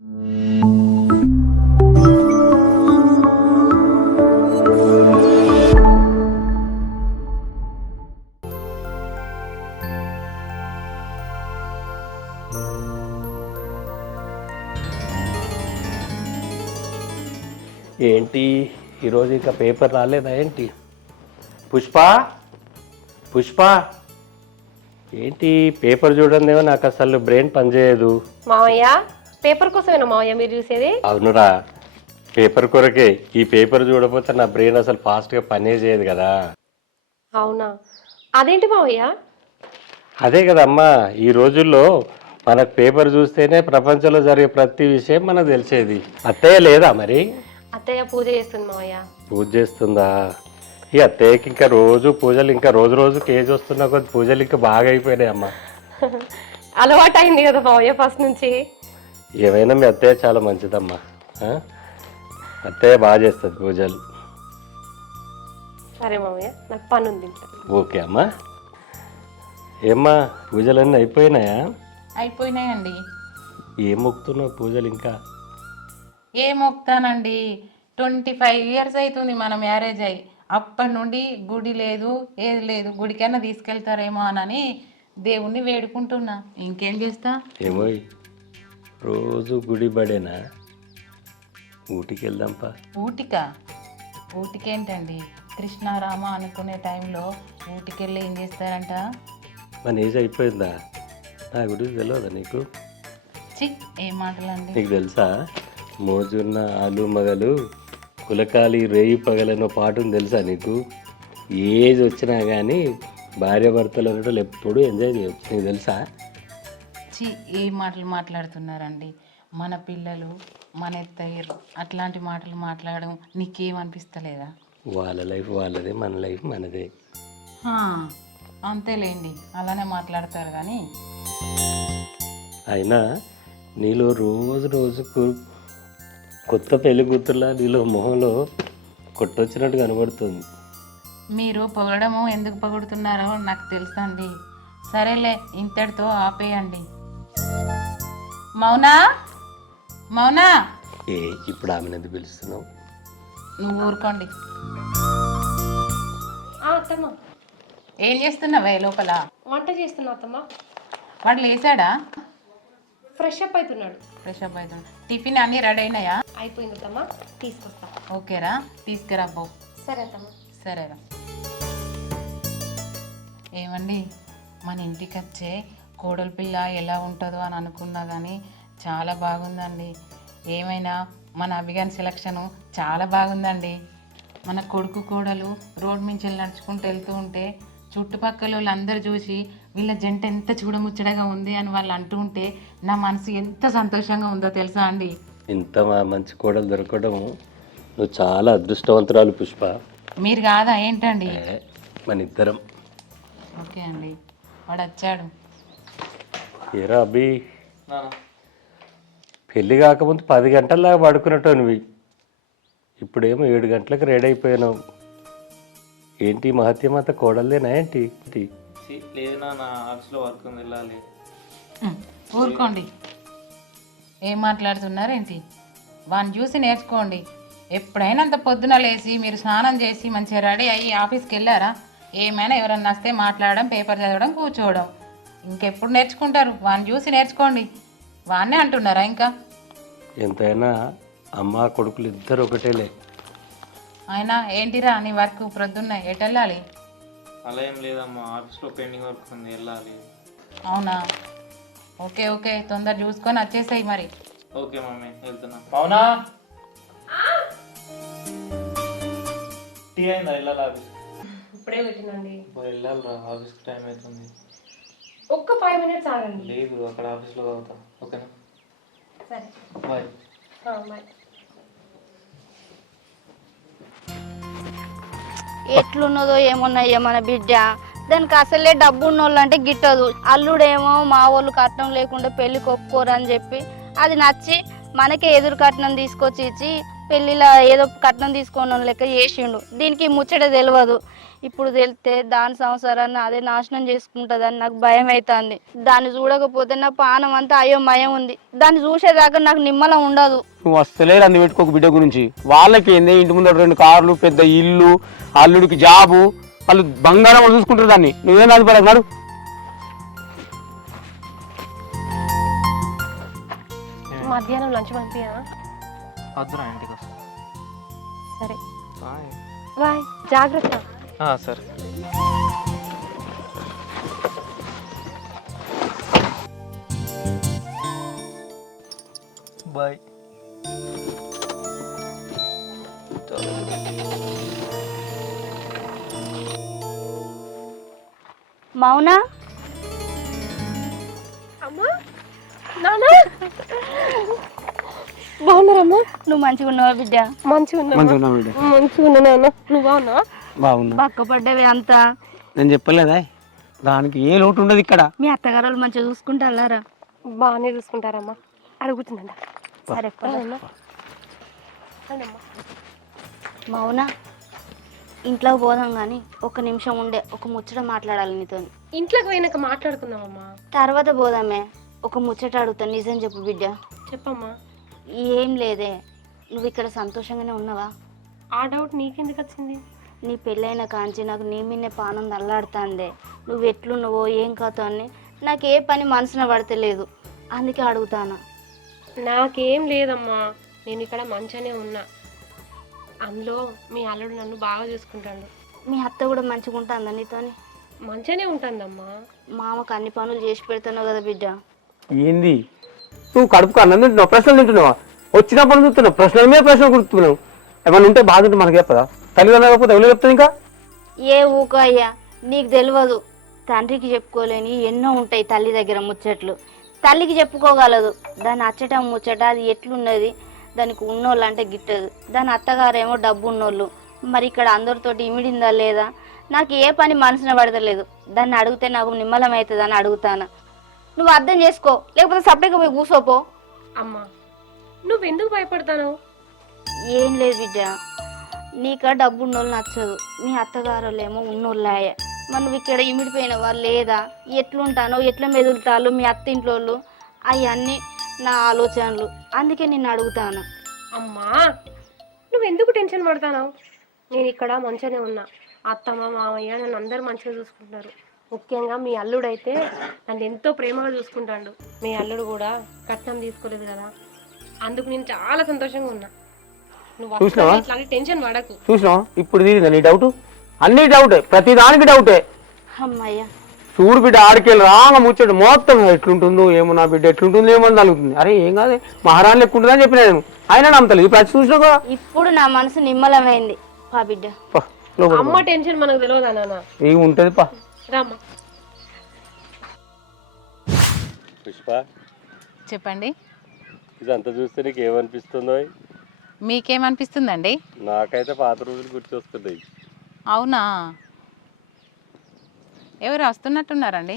ఏంటి ఈరోజు ఇంకా పేపర్ రాలేదా ఏంటి? పుష్ప పుష్ప ఏంటి పేపర్ చూడందేమో నాకు అసలు బ్రెయిన్ పనిచేయదు. మావయ్య పేపర్ కోసమేనా మావయ్య మీరు చూసేది? అవునురా, పేపర్ కొరకే. ఈ పేపర్ చూడకపోతే నా బ్రెయిన్ అసలు ఫాస్ట్గా పనే చేయదు కదా. అవునా, అదేంటి మావయ్య? అదే కదమ్మా, ఈ రోజుల్లో మనకు పేపర్ చూస్తేనే ప్రపంచంలో జరిగే ప్రతి విషయం మనకు తెలిసేది. అత్తయ్య లేదా మరి? అత్తయ్య పూజ చేస్తుంది మావయ్య. పూజ చేస్తుందా? ఈ అత్తయ్యకి ఇంకా రోజు పూజలు, ఇంకా రోజు రోజుకి ఏజ్ వస్తున్నా కొద్ది పూజలు ఇంకా బాగా అయిపోయినాయి అమ్మా. అలవాటు అయింది కదా మావయ్య ఫస్ట్ నుంచి. ఏమైనా మీ అత్తయ్య చాలా మంచిదమ్మా. అత్తయ్య బాగా చేస్తుంది పూజలు. సరే మావయ్య, నాకు పని ఉంది. ఓకే అమ్మా. ఏమ్మా పూజలన్నీ అయిపోయినాయా? అయిపోయినాయండి. ఏం మొక్కుతున్నావు పూజలు ఇంకా? ఏం మొక్తానండి, 25 years అవుతుంది మన మ్యారేజ్ అయ్యి. అప్పటి నుండి గుడి లేదు, ఏది లేదు. గుడికైనా తీసుకెళ్తారేమో అని దేవుణ్ణి వేడుకుంటున్నా. ఇంకేం చేస్తా? ఏమో రోజు గుడి బడేనా? ఊటికి వెళ్దాంపా. ఊటికా? ఊటికేంటండి, కృష్ణారామ అనుకునే టైంలో ఊటికి వెళ్ళి ఏం చేస్తారంట? మన ఏజ్ అయిపోయిందా? నా గురించి తెలియదా నీకు? ఏం మాటలండి. నీకు తెలుసా, మోజున్న ఆలు మగలు కులకాలి రేయి పగలనో పాటను తెలుసా నీకు? ఏజ్ వచ్చినా కానీ భార్య భర్తలు అనేటోళ్ళు ఎప్పుడు ఎంజాయ్ చేయొచ్చు. నీకు తెలుసా? ఏ మాటలు మాట్లాడుతున్నారండి? మన పిల్లలు మన ఎత్తయ్యరు, అట్లాంటి మాటలు మాట్లాడడం నీకేమనిపిస్తలేదా? వాళ్ళ లైఫ్ వాళ్ళదే, మన లైఫ్ మనదే. అంతేలేండి, అలానే మాట్లాడతారు. కానీ అయినా నీలో రోజు రోజుకు కొత్త పెళ్లి కూతురులా నీలో మొహంలో కొట్టొచ్చినట్టు కనబడుతుంది. మీరు పొగడము ఎందుకు పొగుడుతున్నారో నాకు తెలుసా అండి. సరేలే, ఇంతటితో ఆపేయండి. మౌనా, మౌనా. ఇప్పుడు ఆమెను ఎందుకు పిలుస్తున్నావు? నువ్వు ఊరుకోండి. అత్తమ్మ ఏం చేస్తున్నావే లోపల? వంట చేస్తున్నా అత్తమ్మ. వాడు లేచాడా? ఫ్రెష్ అప్ అవుతున్నాడు. ఫ్రెష్ అప్ అవుతున్నాడు. టిఫిన్ అన్నీ రెడీ అయినాయా? అయిపోయింది అత్తమ్మ, తీసుకొస్తా. ఓకేరా, తీసుకురా బో. సరే అత్తమ్మ. సరేరా. ఏమండి, మన ఇంటికి వచ్చే కోడలి పిల్ల ఎలా ఉంటుందో అని అనుకున్నా కానీ చాలా బాగుందండి. ఏమైనా మన అభిగాని సెలక్షను చాలా బాగుందండి. మన కొడుకు కోడలు రోడ్ నుంచి నడుచుకుంటూ వెళ్తూ ఉంటే చుట్టుపక్కల వాళ్ళందరూ చూసి వీళ్ళ జంట ఎంత చూడముచ్చడగా ఉంది అని వాళ్ళు అంటూ ఉంటే నా మనసు ఎంత సంతోషంగా ఉందో తెలుసా అండి. ఇంత మంచి కోడలు దొరకడం నువ్వు చాలా అదృష్టవంతురాలు పుష్ప. మీరు కాదా ఏంటండి? మన ఇద్దరం. ఓకే అండి. వాడు వచ్చాడు. ఏరా అబ్బి, పెళ్ళి కాకముందు 10 గంటల దాకా పడుకున్నట్టు నువ్వు, ఇప్పుడేమో 7 గంటలకు రెడీ అయిపోయినావు. ఏంటి మహత్యం అంతా కోడలేనా ఏంటి? లేదు నాన్న, ఆఫీస్లో వర్క్ ఉంది, వెళ్ళాలి. ఊరుకోండి, ఏం మాట్లాడుతున్నారేంటి? వాడిని చూసి నేర్చుకోండి. ఎప్పుడైనా అంత పొద్దున లేచి మీరు స్నానం చేసి మంచిగా రెడీ అయ్యి ఆఫీస్కి వెళ్ళారా? ఏమైనా ఎవరన్నా వస్తే మాట్లాడడం, పేపర్ చదవడం, కూర్చోవడం. ఇంకెప్పుడు నేర్చుకుంటారు? వాడిని చూసి నేర్చుకోండి. వాడినే అంటున్నారా ఇంకా? ఎంతైనా అమ్మ కొడుకులు ఇద్దరు ఒకటేలే. అయినా ఏంటిరా నీ వర్క్? ప్రొద్దున్న ఎటు వెళ్ళాలి? అలా ఏం లేదమ్మా, ఆఫీస్లో పెండింగ్ వర్క్ ఉంది, వెళ్ళాలి. అవునా? ఓకే ఓకే, తొందర చూసుకొని వచ్చేసాయి మరి. ఓకే మమ్మీ, వెళ్తున్నా. అవునా, టీ అయిందా? వెళ్ళాలి ఆఫీస్. ఇప్పుడే పెట్టినండి. వెళ్ళాలిరా, ఆఫీస్కి టైం అవుతుంది. ఒక్క 5 minutes ఆగండి. లేదు, అక్కడ ఆఫీస్లో అవుతా. ఓకేనా? సరే బాయ్. బాయ్. ఎట్లున్నదో ఏమున్నాయ్యా మన బిడ్డ. దానికి అసలే డబ్బు ఉన్నోళ్ళు అంటే గిట్టదు. అల్లుడేమో మా వాళ్ళు కట్నం లేకుండా పెళ్లి ఒప్పుకోరు అని చెప్పి అది నచ్చి మనకే ఎదురు కట్నం తీసుకొచ్చి ఇచ్చి పెళ్ళిలో ఏదో కట్నం తీసుకొని లెక్క చేసిండు. దీనికి ముచ్చట తెలియదు. ఇప్పుడు తెలిస్తే దాని సంసారాన్ని అదే నాశనం చేసుకుంటుందని నాకు భయం అవుతుంది. దాన్ని చూడకపోతే నా పానం అంతా అయోమయం ఉంది. దాన్ని చూసేదాకా నాకు నిమ్మలం ఉండదు. నువ్వు వస్తలేరు అందు పెట్టుకోక బిడ్డ గురించి. వాళ్ళకి ఏంది ఇంటి ముందర 2 కార్లు, పెద్ద ఇల్లు, అల్లుడికి జాబు, వాళ్ళు బంగారం వాళ్ళు చూసుకుంటారు దాన్ని. నువ్వేం రాదు మధ్యాహ్నం లంచ్ పంపియా? వద్దురా ఇంటికి వస్తా. సరే బాయ్, జాగ్రత్త. సరే. బాయ్. మౌనా, అమ్మా నాన్న బాగున్నారమ్మా? నువ్వు మంచిగా ఉన్నావా బిడ్డ? మంచిగా ఉన్నా బిడ్డ. మంచిగా ఉన్నా నాన్న. నువ్వు బాగున్నావా? బాగున్నా. బక్కపడ్డవి అంతా. నేను చెప్పలేదా దానికి ఏ లోటు ఉండదు ఇక్కడ. మీ అత్తగారు వాళ్ళు మంచిగా చూసుకుంటారా? బాగానే చూసుకుంటారమ్మా. అడుగుతుందంట. సరే మౌనా, ఇంట్లో పోదాం కానీ 1 నిమిషం ఉండే, ఒక ముచ్చట మాట్లాడాలి నీతో. ఇంట్లోకి పోయినాక మాట్లాడుకుందామమ్మా. తర్వాత పోదామే. ఒక ముచ్చట అడుగుతాను, నిజం చెప్పు బిడ్డ. చెప్పమ్మా. ఏం లేదే, నువ్వు ఇక్కడ సంతోషంగానే ఉన్నావా? ఆ డౌట్ నీకెందుకు వచ్చింది? నీ పెళ్ళైన కాంచి నాకు నీ మీనే పానం నల్లాడుతుందే. నువ్వు ఎట్లున్నావో ఏం కథ అని నాకు ఏ పని మనసున పడతలేదు, అందుకే అడుగుతాను. నాకేం లేదమ్మా, నేను ఇక్కడ మంచిగానే ఉన్నా. అందులో మీ అల్లుడు నన్ను బాగా చూసుకుంటాడు. మీ అత్త కూడా మంచిగా ఉంటుందా నీతోని? మంచిగానే ఉంటుందమ్మా. మామకు అన్ని పనులు చేసి పెడుతున్నావు కదా బిడ్డ. ఏంది నువ్వు కడుపుకు అన్నం తింటున్నావు, ప్రశ్నలు తింటున్నావా? వచ్చినప్పుడు చూస్తున్నావు, ప్రశ్నల మీద ప్రశ్నలు గుర్తున్నావు. ఏమన్నా ఉంటే బాధ ఉంటే మనకి చెప్పదా? తల్లిదండ్రులు కాకపోతే ఎవరు చెప్తాను? ఇంకా ఏ ఊకో అయ్యా, నీకు తెలియదు. తండ్రికి చెప్పుకోలేని ఎన్నో ఉంటాయి తల్లి దగ్గర ముచ్చట్లు. తల్లికి చెప్పుకోగలదు, దాని అచ్చటం ముచ్చట అది ఎట్లున్నది, దానికి ఉన్నోళ్ళు అంటే గిట్టదు. దాని అత్తగారేమో డబ్బు ఉన్నోళ్ళు. మరి ఇక్కడ అందరితోటి ఇమిడిందా లేదా? నాకు ఏ పని మనసున పడతలేదు. దాన్ని అడిగితే నాకు నిమ్మలం అవుతుంది అని అడుగుతాను. నువ్వు అర్థం చేసుకో, లేకపోతే సపరేట్గా పోయి కూర్చోపో. అమ్మా, నువ్వెందుకు భయపడతావు? ఏం లేదు బిడ్డ, నీక డబ్బు ఉన్నోళ్ళు నచ్చదు, మీ అత్తగారు ఏమో ఉన్నోళ్ళాయే. మరి నువ్వు ఇక్కడ ఇమిడిపోయినవా లేదా? ఎట్లుంటానో, ఎట్లా మెదులుతాలో మీ అత్త ఇంట్లో అవన్నీ నా ఆలోచనలు. అందుకే నిన్ను అడుగుతాను. అమ్మా, నువ్వెందుకు టెన్షన్ పడతావు? నేను ఇక్కడ మంచిగానే ఉన్నా. అత్తమ్మ మామయ్య నన్ను అందరూ మంచిగా చూసుకుంటారు. ముఖ్యంగా మీ అల్లుడైతే నన్ను ఎంతో ప్రేమగా చూసుకుంటాడు. మీ అల్లుడు కూడా కట్నం తీసుకోలేదు కదా, అందుకు నేను చాలా సంతోషంగా ఉన్నా. నువ్వు ఇట్లాంటి టెన్షన్ పడకు. చూసినావా ఇప్పుడు తీరిందా నీ డౌట్? అన్ని డౌటే, ప్రతి దానికి డౌటే. అమ్మయ్య చూడు బిడ్డ, ఆడికెళ్ళి రాగా ముచ్చడు మొత్తం ఎట్లుంటుందో ఏమో, నా బిడ్డ ఎట్లుంటుందో ఏమో అని తగులుతుంది. అరే ఏం కాదు, మహారాణి లెక్క ఉంటుందని చెప్పిన నేను. అయినా నమ్మతలేదు. ఇప్పుడు అది చూసినా కదా, ఇప్పుడు నా మనసు నిమ్మలమైంది. పా బిడ్డ. అమ్మ టెన్షన్ మనకు తెలియదా నాన్న? ఏమి ఉంటుంది పా. రామ్మా. పుష్ప, చెప్పండి. ఇదంతా చూస్తే నీకు ఏమనిపిస్తుందో? మీకేమనిపిస్తుందండి? నాకైతే పాత రోజులు గుర్తొస్తున్నాయి. అవునా? ఎవరు వస్తున్నట్టున్నారండి?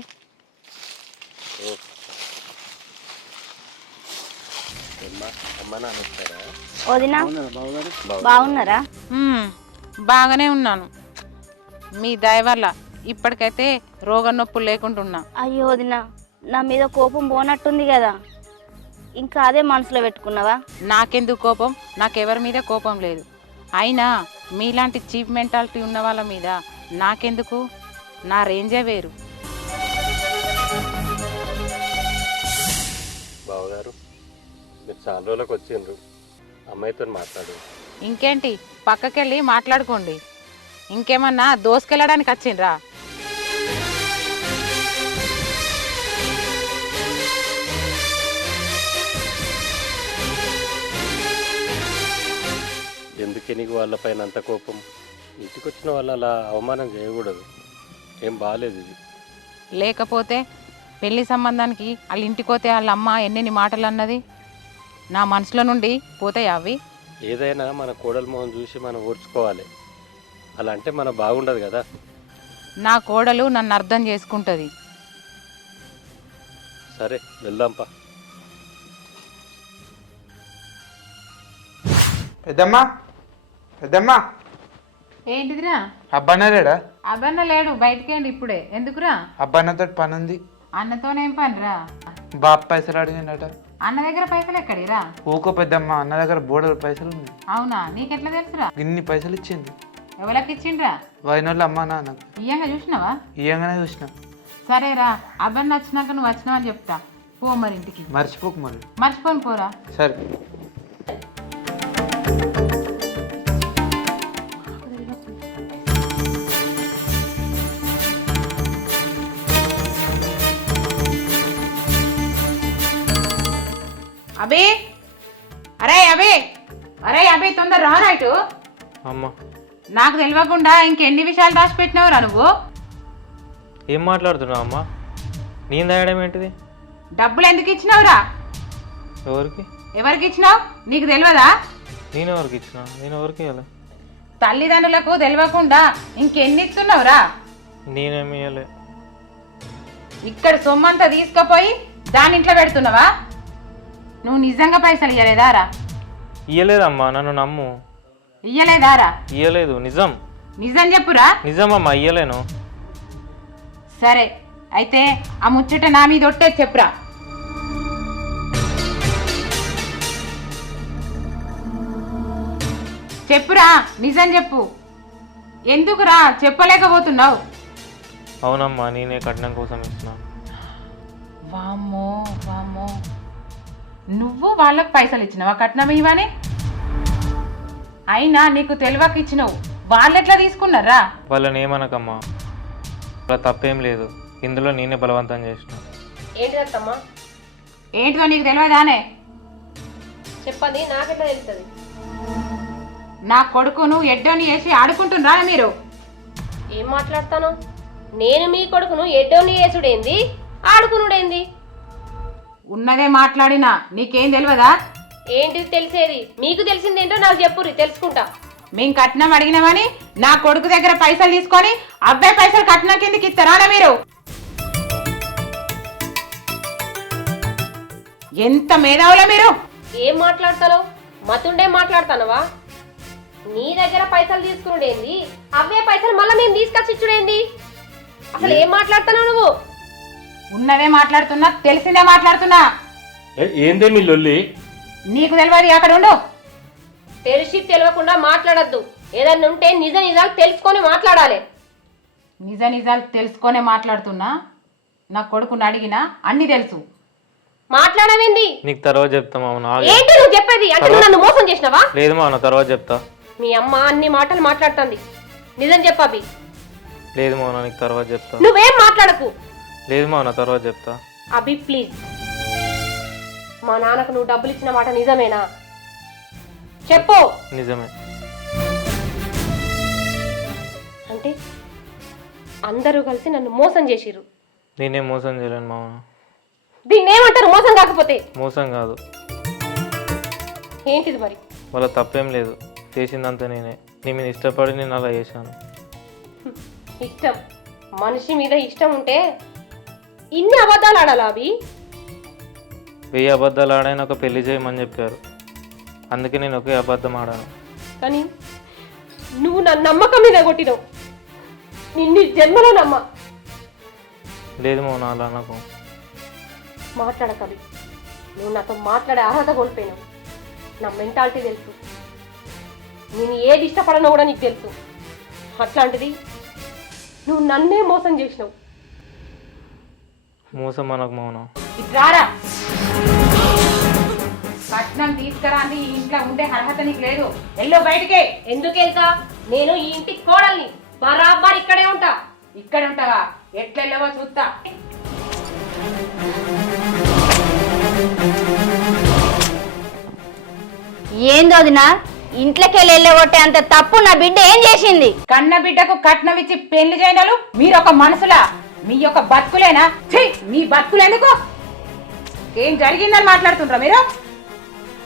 వదినా, బాగున్నారా? బాగానే ఉన్నాను, మీ దయ వల్ల. ఇప్పటికైతే రోగ నొప్పులు లేకుండా ఉన్నా. అయ్యో వదినా, నా మీద కోపం పోనట్టుంది కదా, ఇంకా అదే మనసులో పెట్టుకున్నావా? నాకెందుకు కోపం? నాకెవరి మీద కోపం లేదు. అయినా మీలాంటి చీప్ మెంటాలిటీ ఉన్న వాళ్ళ మీద నాకెందుకు? నా రేంజే వేరు. బావగారు, మీరు చాలా రోజులకు వచ్చిండ్రు, అమ్మాయితో మాట్లాడు. ఇంకేంటి, పక్కకెళ్ళి మాట్లాడుకోండి. ఇంకేమన్నా దోసుకెళ్ళడానికి వచ్చిండ్రా? ఎందుకే నీకు వాళ్ళపైన అంత కోపం? ఇంటికి వచ్చిన వాళ్ళు అలా అవమానం చేయకూడదు, ఏం బాగాలేదు ఇది. లేకపోతే పెళ్లి సంబంధానికి వాళ్ళ ఇంటికి పోతే వాళ్ళ అమ్మ ఎన్నెన్ని మాటలు అన్నది, నా మనసులో నుండి పోతాయి అవి. ఏదైనా మన కోడల మొహం చూసి మనం ఓర్చుకోవాలి, అలా అంటే మన బాగుండదు కదా. నా కోడలు నన్ను అర్థం చేసుకుంటుంది. సరే వెళ్దాంపా. పెద్దమ్మా పెద్దమ్మా ఏంటిదిరా? అబ్బన్న లేడా? అబ్బన్న లేడు, బయటికేండి ఇప్పుడే. ఎందుకురా? అబ్బన్నతో పని ఉంది. అన్నతోనేం పనిరా? బాబు పైసలు అడిగిండట. అన్న దగ్గర పైసలు ఎక్కడిరా? ఊకో పెద్దమ్మ, అన్న దగ్గర బోర్డు పైసలు ఉన్నాయి. అవునా? నీకెట్లా తెలుసురా? ఇన్ని పైసలు ఇచ్చింది. ఎవరికి ఇచ్చిండ్రా? వైనోళ్ళు అమ్మ నాన్న ఇయ్యంగా చూసినావా? ఇయ్యంగానే చూసిన. సరేరా, అబ్బన్న వచ్చినాక నువ్వు వచ్చినావని చెప్తా. పో మరి ఇంటికి. మర్చిపోకు మరి. మర్చిపోను పోరా. సరే. అబే, అరే అబే, అరే అబే, తొందర రారా ఇటు. అమ్మ నాకు తెలియకుండా ఇంకెన్ని విషయాలు దాచి పెట్టినావురా నువ్వు? ఏం మాట్లాడుతున్నావు అమ్మ? నేను తాగడం ఏంటిది? డబ్బులు ఎందుకు ఇచ్చినావురా? ఎవరికి? ఎవరికి ఇచ్చినావు? నీకు తెలియదా? నేను ఎవరికి ఇచ్చిన? నేను ఎవరికి ఇవ్వలే. తల్లిదండ్రులకు తెలియకుండా ఇంకెన్ని ఇస్తున్నావురా? నేనేమి ఇవ్వలే. ఇక్కడ సొమ్మంతా తీసుకుపోయి దాని ఇంట్లో పెడుతున్నావా? నువ్వు నిజంగా పైసలు ఇయ్యలేదారా? ఇయ్యలేదమ్మా, నన్ను నమ్ము. ఇయ్యలేదారా? ఇయ్యలేదు, నిజం. నిజం చెప్పురా. నిజమమ్మా, ఇయ్యలేను. సరే అయితే ఆ ముచ్చట నా మీద ఒట్టే చెప్పురా. చెప్పురా, నిజం చెప్పు. ఎందుకురా చెప్పలేకపోతున్నావు? అవునమ్మా, నేనే కట్నం కోసం ఇచ్చిన. వామ్మో వామ్మో, నువ్వు వాళ్ళకి పైసలు ఇచ్చినావా కట్నం ఇవ్వని? అయినా నీకు తెలియక ఇచ్చినావు, వాళ్ళు ఎట్లా తీసుకున్నారా? వాళ్ళని ఏమనకమ్మా, వాళ్ళ తప్పేం లేదు. ఇందులో నేనే బలవంతం చేసిన. ఏంటి అత్తమ్మా? ఏంటిదో నీకు తెలియదానే? చెప్పండి, నాకెట్లా తెలుస్తుంది? నా కొడుకును ఎడ్డోని వేసి ఆడుకుంటున్నారా మీరు? ఏం మాట్లాడతాను? నేను మీ కొడుకును ఎడ్డోని వేసుడేంది, ఆడుకునుడేంది? ఉన్నదే మాట్లాడినా నీకేం తెలియదా? ఏంటిది తెలిసేది? మీకు తెలిసిందేంటో నాకు చెప్పుర్రి, తెలుసుకుంటా. మేము కట్నం అడిగినామని నా కొడుకు దగ్గర పైసలు తీసుకొని అబ్బాయి పైసలు కట్నం కిందకి ఇస్తారా మీరు? ఎంత మేధావులా మీరు? ఏం మాట్లాడతాను? మతుండే మాట్లాడతానవా? నీ దగ్గర పైసలు తీసుకునుడేంది, అవే పైసలు మళ్ళీ మేము తీసుకొచ్చి ఇచ్చుడేంది? అసలు ఏం మాట్లాడతావు నువ్వు? ఉన్నదే మాట్లాడుతున్నా, తెలిసిందే మాట్లాడుతున్నా. ఏందే మీ లొల్లి? నీకు తెలియదు, అక్కడ ఉండు. తెలిసి తెలియకుండా మాట్లాడద్దు. ఏదన్నా ఉంటే నిజ నిజాలు తెలుసుకొని మాట్లాడాలి. నిజ నిజాలు తెలుసుకొనే మాట్లాడుతున్నా. నా కొడుకుని అడిగినా అన్ని తెలుసు. మాట్లాడవేంది? నీకు తర్వాత చెప్తామా? ఏంటి నువ్వు చెప్పేది? అంటే నువ్వు నన్ను మోసం చేసినావా? లేదు మా, తర్వాత చెప్తా. మీ అమ్మ అన్ని మాటలు మాట్లాడుతుంది, నిజం చెప్పాబి. లేదు మా, నీకు తర్వాత చెప్తా. నువ్వేం మాట్లాడకు. లేదు మా, తర్వాత చెప్తా. అభి ప్లీజ్, మా నాన్నకు నువ్వు డబ్బులు ఇచ్చిన మాట నిజమేనా? చెప్పు. నిజమే. అంటే అందరూ కలిసి నన్ను మోసం చేసిర్రు. నేనేం మోసం చేయలేను మామ. దీన్ని ఏమంటారు మోసం కాకపోతే? మోసం కాదు. ఏంటిది మరి? వాళ్ళ తప్పేం లేదు, చేసిందంతా నేనే. నీ మీద ఇష్టపడి నేను అలా చేశాను. ఇష్టం, మనిషి మీద ఇష్టం ఉంటే ఇన్ని అబద్ధాలు ఆడాలా అభి? 1000 అబద్ధాలు ఆడైనా ఒక పెళ్లి చేయమని చెప్పారు, అందుకే నేను ఒకే అబద్ధం ఆడాను. కానీ నువ్వు నా నమ్మకం మీద కొట్టినావు. నిన్ను జన్మలో నమ్మ. లేదు మౌన, అలా నాకు. మాట్లాడకవి. నువ్వు నాతో మాట్లాడే అర్హత కోల్పోయినావు. నా మెంటాలిటీ తెలుసు. నేను ఏది ఇష్టపడనో కూడా నీకు తెలుసు. అట్లాంటిది నువ్వు నన్నే మోసం చేసినావు. మోసం మనకు మౌన. ఇట్లారా, కట్నం తీసుకురాని ఈ ఇంట్లో ఉండే అర్హత నీకు లేదు. ఎల్లో బయటికే. ఎందుకు వెళ్తా? నేను ఈ ఇంటికి కోడల్ని, బరాబర్ ఇక్కడే ఉంటా. ఇక్కడ ఉంటావా? ఎట్లెళ్ళవో చూస్తా. ఏందో వదినా, ఇంట్లోకి వెళ్ళగొట్టే అంత తప్పు నా బిడ్డ ఏం చేసింది? కన్న బిడ్డకు కట్నం ఇచ్చి పెళ్లి చేయడాలు మీరు ఒక మనుషులా? మీ యొక్క బతుకులేనా? ఛీ, మీ బతుకులు ఎందుకు? ఏం జరిగిందని మాట్లాడుతుండ్రా మీరు?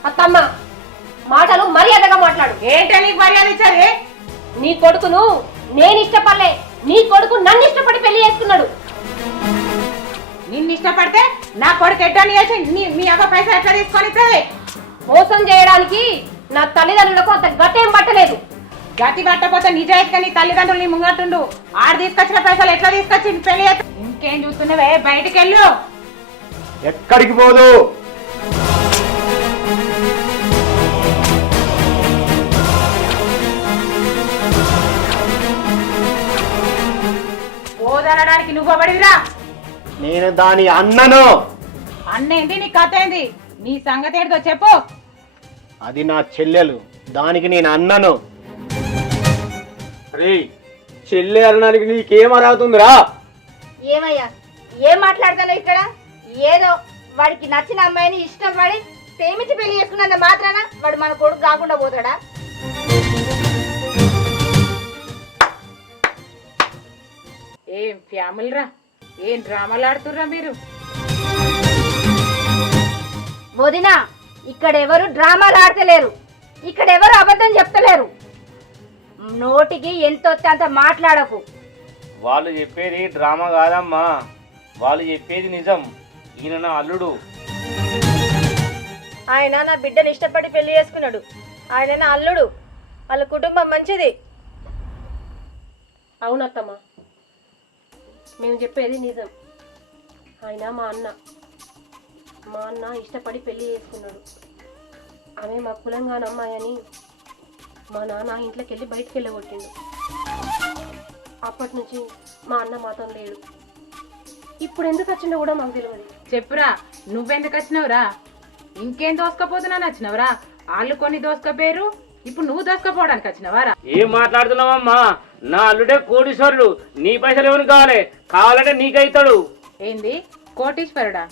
అత్తమ్మ, మాటలు మర్యాదగా మాట్లాడు. ఏంటో నీకు మర్యాద ఇచ్చారు? నీ కొడుకును నేను ఇష్టపడలే, నీ కొడుకు నన్ను ఇష్టపడి పెళ్లి చేసుకున్నాడు. నిన్ను ఇష్టపడితే నా కొడుకు ఎడ్డని చేసి మీ అబ్బ పైసలు ఎట్లా తీసుకొని ఇస్తుంది? మోసం చేయడానికి నా తల్లిదండ్రులకు అంత గతేం పట్టలేదు. గతి పట్టకపోతే నిజాయితీగా నీ తల్లిదండ్రులు నీ ముంగటుండు. ఆడు తీసుకొచ్చిన పైసలు ఎట్లా తీసుకొచ్చింది పెళ్లి ఇంకేం చూస్తున్నావే, బయటికి వెళ్ళు. ఎక్కడికి పోదు. పోదనడానికి నువ్వు పడివిరా. నేను దాని అన్నను. అన్నేంటి నీ కథ ఏంది? నీ సంగతి ఏంటో చెప్పు. అది నా చెల్లెలు, దానికి నేను అన్నను. చెల్లె అనడానికి నీకేం అర్హతుందిరా? ఏమయ్యా ఏం మాట్లాడతాను ఇక్కడ? ఏదో వాడికి నచ్చిన అమ్మాయిని ఇష్టం పడి ప్రేమించి పెళ్లి చేసుకున్నంత మాత్రాన వాడు మన కొడుకు కాకుండా పోతాడా? ఏం ఫ్యామిలీ రా, ఏం డ్రామాలు ఆడుతుర్రా మీరు? వదినా, ఇక్కడ ఎవరు డ్రామాలు ఆడతలేరు, ఇక్కడ ఎవరు అబద్ధం చెప్తలేరు. నోటికి ఎంత వస్తే అంత మాట్లాడకు. వాళ్ళు చెప్పేది డ్రామా కాదమ్మా, వాళ్ళు చెప్పేది నిజం. ఈయన నా అల్లుడు. ఆయన నా బిడ్డను ఇష్టపడి పెళ్లి చేసుకున్నాడు. ఆయన నా అల్లుడు. వాళ్ళ కుటుంబం మంచిది. అవునత్తమ్మా, మేము చెప్పేది నిజం. ఆయన మా అన్న ఇష్టపడి పెళ్లి చేసుకున్నాడు. ఆమె మా కులంగా అమ్మాయని మా నాన్న ఇంట్లోకి వెళ్ళి బయటికి వెళ్ళగొట్టిండు. అప్పటి నుంచి మా అన్న మాతో లేడు. ఇప్పుడు ఎందుకు వచ్చిందో కూడా మాకు తెలియదు. చెప్పురా, నువ్వెందుకు వచ్చినావురా? ఇంకేం దోసుకపోతున్నా వచ్చినవరా? వాళ్ళు కొన్ని దోసుకపోయారు, ఇప్పుడు నువ్వు దోసుకపోవడానికి వచ్చినవారా? ఏం మాట్లాడుతున్నావమ్మా? నా అల్లుడే కోటీశ్వరుడు. నీ పైసలు ఎవరికి కావాలి? కావాలంటే నీకైతాడు. ఏంది కోటీశ్వరుడా?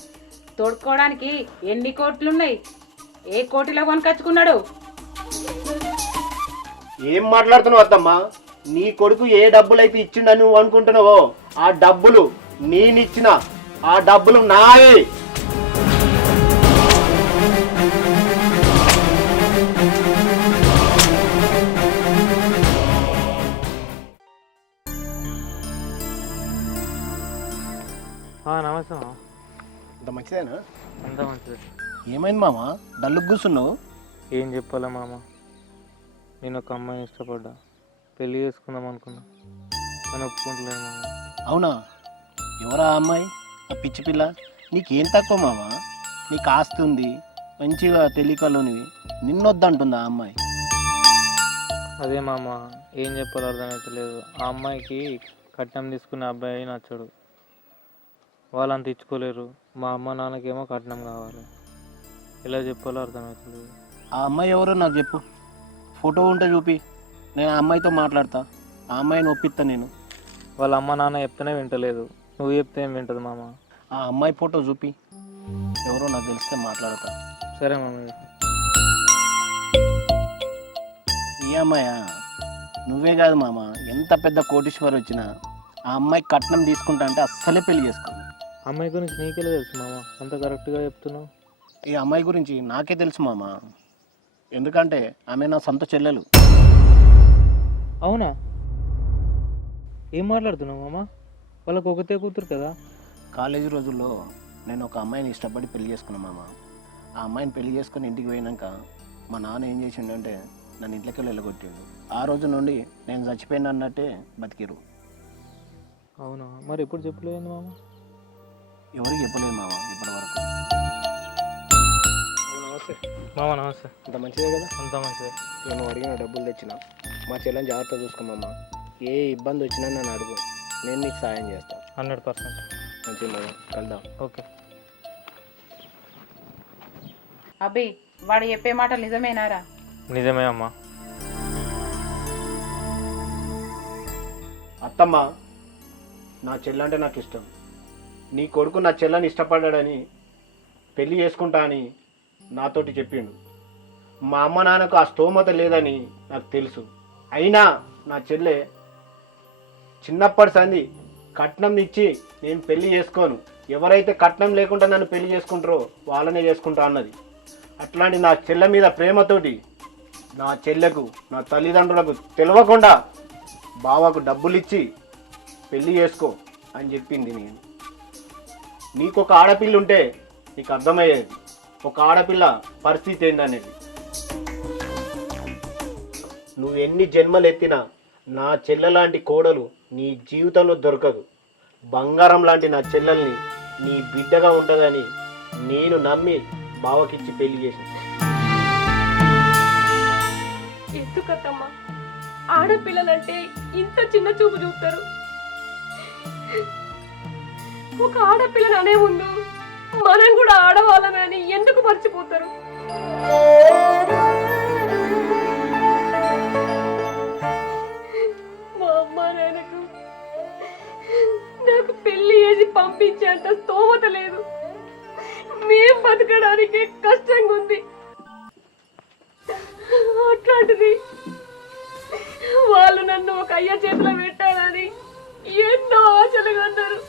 తోడుకోవడానికి ఎన్ని కోట్లున్నాయి? ఏ కోటిలో కొనుకొచ్చుకున్నాడు? ఏం మాట్లాడుతున్నావు అత్తమ్మా? నీ కొడుకు ఏ డబ్బులైతే ఇచ్చిండని నువ్వు అనుకుంటున్నావో ఆ డబ్బులు నేనిచ్చిన, ఆ డబ్బులు నాయి. నమస్తే మామ. అంత మంచిదేనా? అంత మంచిది. ఏమైంది మామ, డల్లు కూర్చున్నావు? ఏం చెప్పాలా మామ, నేను ఒక అమ్మాయిని ఇష్టపడ్డా, పెళ్ళి చేసుకుందాం అనుకున్నా, కానీ ఒప్పుకుంటలేదు మామ. అవునా? ఎవరా అమ్మాయి? ఆ పిచ్చి పిల్ల. నీకేం తక్కువ మామ? నీకు ఆస్తి ఉంది, మంచిగా తెలియకలోనివి, నిన్నొద్దంటుందా ఆ అమ్మాయి? అదే మామ, ఏం చెప్పాలో అర్థమవుతలేదు. ఆ అమ్మాయికి కట్నం తీసుకునే అబ్బాయి నచ్చడు, వాళ్ళంత ఇచ్చుకోలేరు. మా అమ్మ నాన్నకేమో కట్నం కావాలి. ఎలా చెప్పాలో అర్థమవుతలేదు. ఆ అమ్మాయి ఎవరో నాకు చెప్పు, ఫోటో ఉంటే చూపి, నేను ఆ అమ్మాయితో మాట్లాడతా. ఆ అమ్మాయిని ఒప్పిస్తా నేను. వాళ్ళ అమ్మ నాన్న చెప్తేనే వింటలేదు, నువ్వు చెప్తే ఏం వింటది మామ? ఆ అమ్మాయి ఫోటో చూపి, ఎవరో నాకు తెలిస్తే మాట్లాడతా. సరే మామ. ఈ అమ్మాయా? నువ్వే కాదు మామ, ఎంత పెద్ద కోటీశ్వరు వచ్చినా ఆ అమ్మాయి కట్నం తీసుకుంటా అంటే అస్సలే పెళ్లి చేసుకో. అమ్మాయి గురించి నీకెలా తెలుసు మామ, అంత కరెక్ట్గా చెప్తున్నావు? ఈ అమ్మాయి గురించి నాకే తెలుసు మామ, ఎందుకంటే ఆమె నా సొంత చెల్లెలు. అవునా? ఏం మాట్లాడుతున్నావు మామ? వాళ్ళకు ఒకతే కూతురు కదా. కాలేజీ రోజుల్లో నేను ఒక అమ్మాయిని ఇష్టపడి పెళ్లి చేసుకున్నాను మామ. ఆ అమ్మాయిని పెళ్లి చేసుకుని ఇంటికి పోయినాక మా నాన్న ఏం చేసిండంటే నన్ను ఇంట్లోకి వెళ్ళగొట్టిండు. ఆ రోజు నుండి నేను చచ్చిపోయినా అన్నట్టే బతికిరు. అవునా? మరి ఎప్పుడు చెప్పలేదు మామ? ఎవరికి చెప్పలేదు మామ ఇప్పటి వరకు. నమస్తే మామ. నమస్తే. అంత మంచిదే కదా? అంత మంచిదే. నేను అడిగిన డబ్బులు తెచ్చిన, మా చెల్లెని జాగ్రత్త చూసుకోమమ్మ. ఏ ఇబ్బంది వచ్చినా నన్ను అడుగు, నేను నీకు సాయం చేస్తాను. 100%. మంచిది మామ, కలుద్దాం. ఓకే. అబ్బి, వాడు చెప్పే మాటలు నిజమేనారా? నిజమే అమ్మా. అత్తమ్మ, నా చెల్లంటే నాకు ఇష్టం. నీ కొడుకు నా చెల్లని ఇష్టపడ్డాడని పెళ్లి చేసుకుంటా అని నాతోటి చెప్పిండు. మా అమ్మ నాన్నకు ఆ స్తోమత లేదని నాకు తెలుసు. అయినా నా చెల్లె చిన్నప్పటి సంది కట్నం ఇచ్చి నేను పెళ్లి చేసుకోను, ఎవరైతే కట్నం లేకుండా నన్ను పెళ్లి చేసుకుంటారో వాళ్ళనే చేసుకుంటా అన్నది. అట్లాంటి నా చెల్లె మీద ప్రేమతోటి నా చెల్లెకు నా తల్లిదండ్రులకు తెలియకుండా బావకు డబ్బులు ఇచ్చి పెళ్లి చేసుకో అని చెప్పింది. నేను నీకు ఒక ఆడపిల్ల ఉంటే నీకు అర్థమయ్యేది ఒక ఆడపిల్ల పరిస్థితి ఏంటనేది. నువ్వు ఎన్ని జన్మలు ఎత్తినా నా చెల్లె లాంటి కోడలు నీ జీవితంలో దొరకదు. బంగారం లాంటి నా చెల్లెల్ని నీ బిడ్డగా ఉంటుందని నేను నమ్మి బావకిచ్చి పెళ్లి చేసిన. ఎందుకత్తమ్మా ఆడపిల్లలంటే ఇంత చిన్న చూపు చూస్తారు? ఒక ఆడపిల్లని అనే ముందు మనం కూడా ఆడవాళ్ళమని ఎందుకు మర్చిపోతారు? మా అమ్మ నాన్నకు నాకు పెళ్లి చేసి పంపించేంత స్తోమత లేదు. మేం బతకడానికి కష్టంగా ఉంది. అట్లాంటిది వాళ్ళు నన్ను ఒక అయ్య చేతిలో పెట్టాలని ఎన్నో ఆశలు కన్నారు,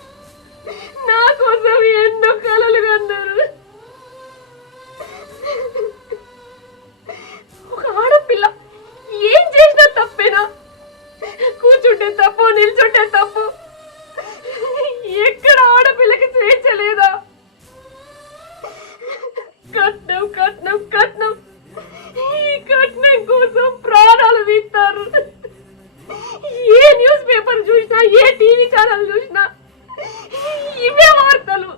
నా కోసం ఎన్నో కలలు కన్నారు. ఒక ఆడపిల్ల ఏం చేసినా తప్పేనా? కూర్చుంటే తప్పు, నిల్చుంటే తప్పు. ఎక్కడ ఆడపిల్లకి స్వేచ్ఛ లేదా? కట్నం కట్నం కట్నం, ఈ కట్నం కోసం ప్రాణాలు తీస్తారు. ఏ న్యూస్ పేపర్ చూసినా, ఏ టీవీ ఛానల్ చూసినా ఇవే వార్తలు.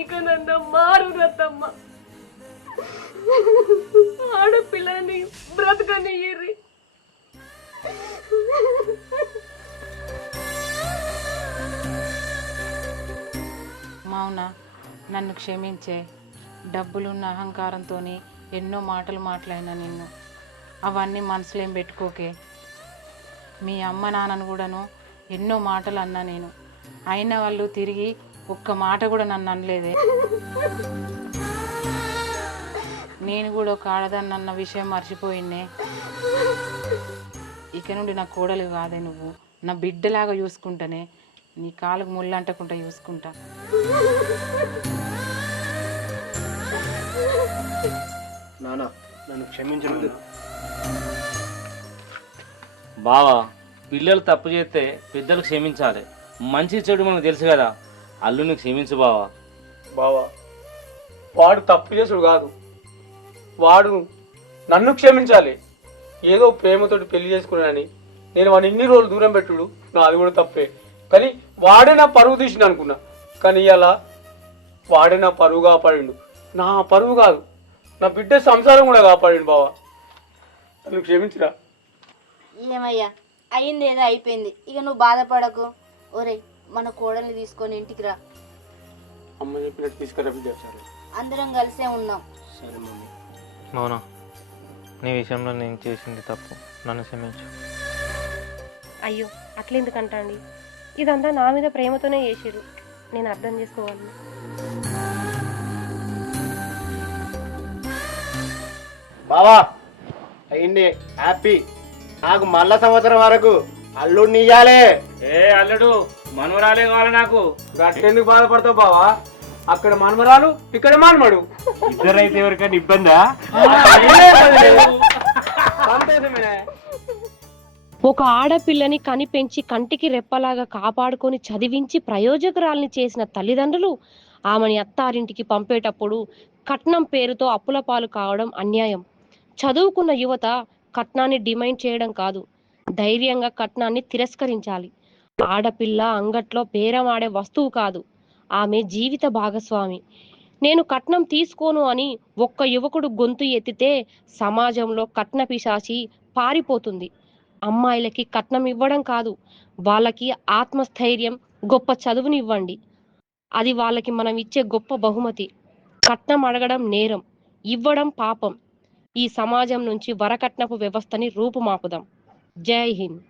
ఇక నన్ను మారు రత్తమ్మ, ఆడపిల్లని బ్రతకనియ్యరి. మౌన, నన్ను క్షమించే. డబ్బులున్న అహంకారంతో ఎన్నో మాటలు మాట్లాడినా నిన్ను. అవన్నీ మనసులో ఏం పెట్టుకోకే. మీ అమ్మ నాన్నను కూడాను ఎన్నో మాటలు అన్నా నేను. అయినా వాళ్ళు తిరిగి ఒక్క మాట కూడా నన్ను అనలేదే. నేను కూడా ఒక ఆడదాన్ని అన్న విషయం మర్చిపోయినే. ఇక నుండి నా కోడలు కాదే నువ్వు, నా బిడ్డలాగా చూసుకుంటానే. నీ కాలుకు ముళ్ళు అంటకుండా చూసుకుంటా. నాన్న నన్ను క్షమించు. బావా, పిల్లలు తప్పు చేస్తే పెద్దలు క్షమించాలి. మంచి చెడు మనకు తెలుసు కదా. అల్లుని క్షమించు బావా. బావా, వాడు తప్పు చేసుడు కాదు, వాడు నన్ను క్షమించాలి. ఏదో ప్రేమతోటి పెళ్లి చేసుకున్నానని నేను వాడిని ఇన్ని రోజులు దూరం పెట్టుడు నాది కూడా తప్పే. కానీ వాడే నా పరువు తీసిన అనుకున్నా. కానీ ఇలా వాడే నా పరువు కాపాడిండు. నా పరువు కాదు, నా బిడ్డ సంసారం కూడా కాపాడిండు. బావా, నన్ను క్షమించరా. ఏమయ్యా, అయింది ఏదో అయిపోయింది. ఇక నువ్వు బాధపడకు. ఒరే, మన కోడల్ని తీసుకొని ఇంటికి రా. అమ్మ చెప్పినట్టు తీసుకురా బిడ్డ. సరే, అందరం కలిసే ఉన్నాం. సరే మమ్మీ. మౌనా, నీ విషయంలో నేను చేసింది తప్పు, నన్ను క్షమించు. అయ్యో అట్లెందుకంటండి? ఇదంతా నా మీద ప్రేమతోనే చేసిరు. నేను అర్థం చేసుకోవాలి. బావా అయింది హ్యాపీ. నాకు మళ్ళా సంవత్సరం వరకు అల్లుడిని ఇయ్యాలే. ఏ అల్లుడు, మనవరాలే కావాలి నాకు. గట్టెందుకు బాధపడతావు బావా? అక్కడ మనమరాలు, ఇక్కడ మనమడు. ఇద్దరైతే ఎవరికైనా ఇబ్బందా? సంతోషమేనా? ఒక ఆడపిల్లని కనిపెంచి కంటికి రెప్పలాగా కాపాడుకొని చదివించి ప్రయోజకురాల్ని చేసిన తల్లిదండ్రులు ఆమెని అత్తారింటికి పంపేటప్పుడు కట్నం పేరుతో అప్పుల పాలు కావడం అన్యాయం. చదువుకున్న యువత కట్నాన్ని డిమాండ్ చేయడం కాదు, ధైర్యంగా కట్నాన్ని తిరస్కరించాలి. ఆడపిల్ల అంగట్లో బేరం ఆడే వస్తువు కాదు, ఆమె జీవిత భాగస్వామి. నేను కట్నం తీసుకోను అని ఒక్క యువకుడు గొంతు ఎత్తితే సమాజంలో కట్న పిశాచి పారిపోతుంది. అమ్మాయిలకి కట్నం ఇవ్వడం కాదు, వాళ్ళకి ఆత్మస్థైర్యం, గొప్ప చదువుని ఇవ్వండి. అది వాళ్ళకి మనం ఇచ్చే గొప్ప బహుమతి. కట్నం అడగడం నేరం, ఇవ్వడం పాపం. ఈ సమాజం నుంచి వరకట్నపు వ్యవస్థని రూపుమాపుదాం. జై హింద్.